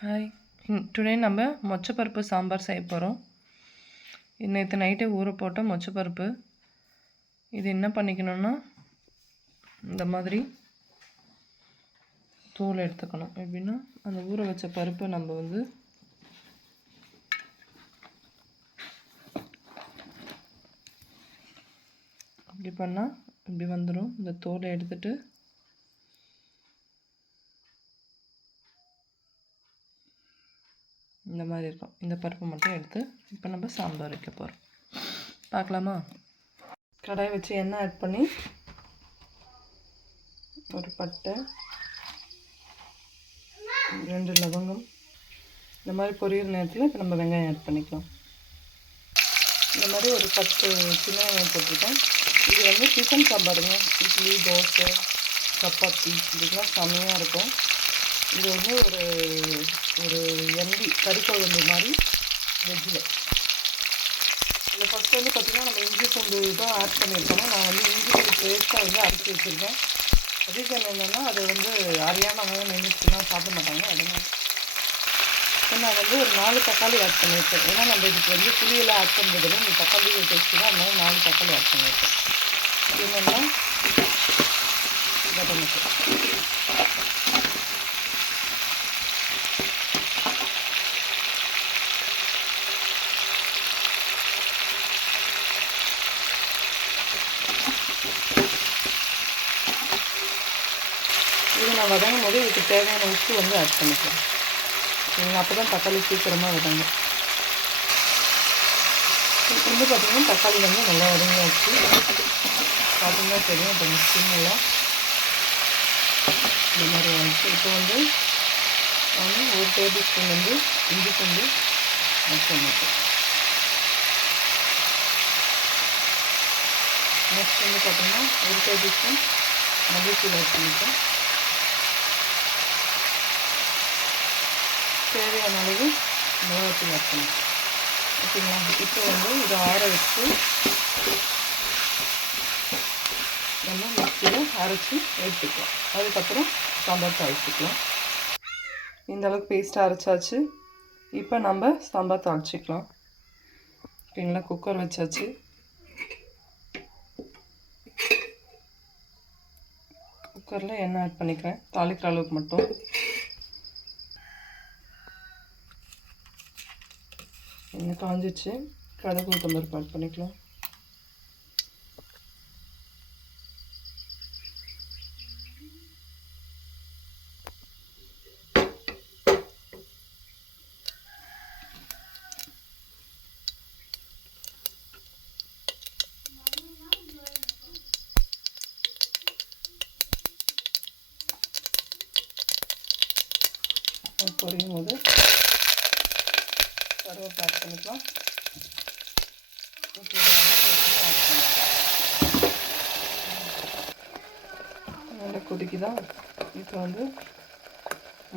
Hi, today நம்ம மொச்சப்பருப்பு சாம்பார் செய்ய போகிறோம். நேற்று நைட்டே ஊற போட்ட மொச்சப்பருப்பு. இது என்ன பண்ணிக்கணும்னா, இந்த மாதிரி தூள் எடுத்துக்கணும். எப்படின்னா, அந்த ஊற வச்ச பருப்பை நம்ம வந்து இப்படி பண்ணால் இப்படி வந்துடும். இந்த தோலை எடுத்துட்டு இந்த மாதிரி இருக்கும். இந்த பருப்பு மட்டும் எடுத்து இப்போ நம்ம சாம்பார் வைக்க போகிறோம். பார்க்கலாமா? கடாய் வச்சு எண்ணெய் ஆட் பண்ணி ஒரு பட்டை, 2 லவங்கம், இந்த மாதிரி பொரியிற நேரத்தில் இப்போ நம்ம வெங்காயம் ஆட் பண்ணிக்கலாம். இந்த மாதிரி ஒரு 10 சின்ன வெங்காயம் போட்டிருக்கேன். இது வந்து டிஃபன் சாம்பாருங்க. இட்லி, தோசை, சப்பாத்தி இதுக்கெலாம் செம்மையாக இருக்கும். இது வந்து ஒரு எம்டி கறி குழம்பு மாதிரி வெஜ்ஜில். இதில் ஃபஸ்ட்டு வந்து பார்த்திங்கன்னா நம்ம இஞ்சி பூண்டு தான் ஆட் பண்ணியிருக்கோம். நான் வந்து இஞ்சி பூண்டு பேஸ்ட்டாக வந்து அரைச்சி வச்சுருக்கேன். ரீசன் என்னென்னா, அதை வந்து அறியாமல் நின்றுச்சுன்னா சாப்பிட மாட்டாங்க. அதனால் நான் வந்து ஒரு 4 தக்காளி ஆட் பண்ணியிருக்கேன். ஏன்னா நம்ம இதுக்கு வந்து புளியெல்லாம் ஆட் பண்ணுறதில்ல, இந்த தக்காளி டேஸ்ட்டு தான். அதனால 4 தக்காளி ஆட் பண்ணியிருக்கேன். என்னென்னா வதங்கிட்டு இது நான் வதங்கும் போது இதுக்கு தேவையான உப்பு வந்து ஆட் பண்ணிக்கலாம். அப்போ தான் தக்காளி சீக்கிரமாக வதங்கும். இப்போ வந்து பார்த்திங்கன்னா தக்காளி வந்து நல்லா வதங்கியாச்சு. பார்த்திங்கன்னா தெரியும். இப்போ ஸ்கின்னெல்லாம் இந்த மாதிரி ஆகிடுச்சு. இப்போ வந்து நான் 1 டேபிள் ஸ்பூன் வந்து இஞ்சி பூண்டு ஆட் பண்ணிட்டேன். நெக்ஸ்ட் வந்து பார்த்திங்கன்னா 1 டேபிள் ஸ்பூன் மல்லித்தூள் ஆட் பண்ணிட்டேன். தேவையான அளவு மிளகாத்தூள் ஆட் பண்ணிட்டேன். ஓகேங்களா? இப்போ வந்து இதை ஆற வச்சு நம்ம மிக்சியில் அரைச்சி எடுத்துக்கலாம். அதுக்கப்புறம் சாம்பார் தாளிச்சிக்கலாம். இந்த அளவுக்கு பேஸ்ட்டாக அரைச்சாச்சு. இப்போ நம்ம சாம்பார் தாளிச்சிக்கலாம். ஓகேங்களா? குக்கர் வச்சாச்சு. குக்கரில் எண்ணெய் ஆட் பண்ணிக்கிறேன், தாளிக்கிற அளவுக்கு மட்டும். எண்ணெய் காஞ்சிச்சு. கடுகு, உளுத்தம்பருப்பு ஆட் பண்ணிக்கலாம். பொரியும் போது கருவேப்பிலை ஆட் பண்ணிக்கலாம். நல்லா கொதிக்குதான். இப்போ வந்து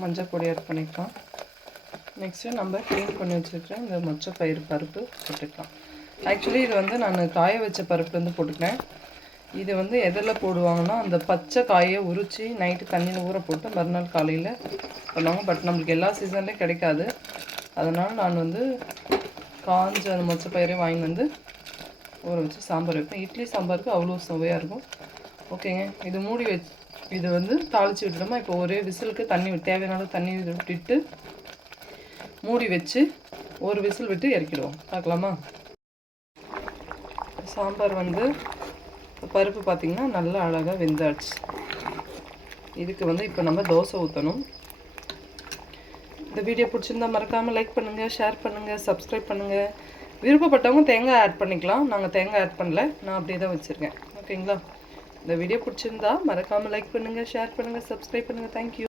மஞ்சள் பொடி ஆட் பண்ணிக்கலாம். நெக்ஸ்ட்டு நம்ம க்ளீன் பண்ணி வச்சுருக்கிற இந்த மொச்சப்பயிறு பருப்பு போட்டுக்கலாம். ஆக்சுவலி இது வந்து நான் காய வச்ச பருப்பு வந்து போட்டுக்கிறேன். இது வந்து எதில் போடுவாங்கன்னா, அந்த பச்சை காயை உரித்து நைட்டு தண்ணியில் ஊற போட்டு மறுநாள் காலையில் பண்ணுவாங்க. பட் நம்மளுக்கு எல்லா சீசன்லேயும் கிடைக்காது. அதனால் நான் வந்து காஞ்ச அந்த மொச்சப்பயிரை வாங்கி வந்து ஊற வச்சு சாம்பார் வைப்பேன். இட்லி சாம்பாருக்கு அவ்வளோ சுவையாக இருக்கும். ஓகேங்க, இது மூடி வச்சு இது வந்து தாளித்து விட்டுட்டோமா. இப்போ ஒரே விசிலுக்கு தேவையான தண்ணி விட்டுட்டு மூடி வச்சு ஒரு விசில் விட்டு இறக்கிடுவோம். பார்க்கலாமா? சாம்பார் வந்து பருப்பு பார்த்திங்கன்னா நல்லா அழகாக வெந்தாச்சு. இதுக்கு வந்து இப்போ நம்ம தோசை ஊற்றணும். இந்த வீடியோ பிடிச்சிருந்தா மறக்காமல் லைக் பண்ணுங்கள், ஷேர் பண்ணுங்கள், சப்ஸ்கிரைப் பண்ணுங்கள். விருப்பப்பட்டவங்க தேங்காய் ஆட் பண்ணிக்கலாம். நாங்கள் தேங்காய் ஆட் பண்ணல, நான் அப்படியே தான் வச்சுருக்கேன். ஓகேங்களா? இந்த வீடியோ பிடிச்சிருந்தா மறக்காமல் லைக் பண்ணுங்கள், ஷேர் பண்ணுங்கள், சப்ஸ்கிரைப் பண்ணுங்கள். தேங்க்யூ.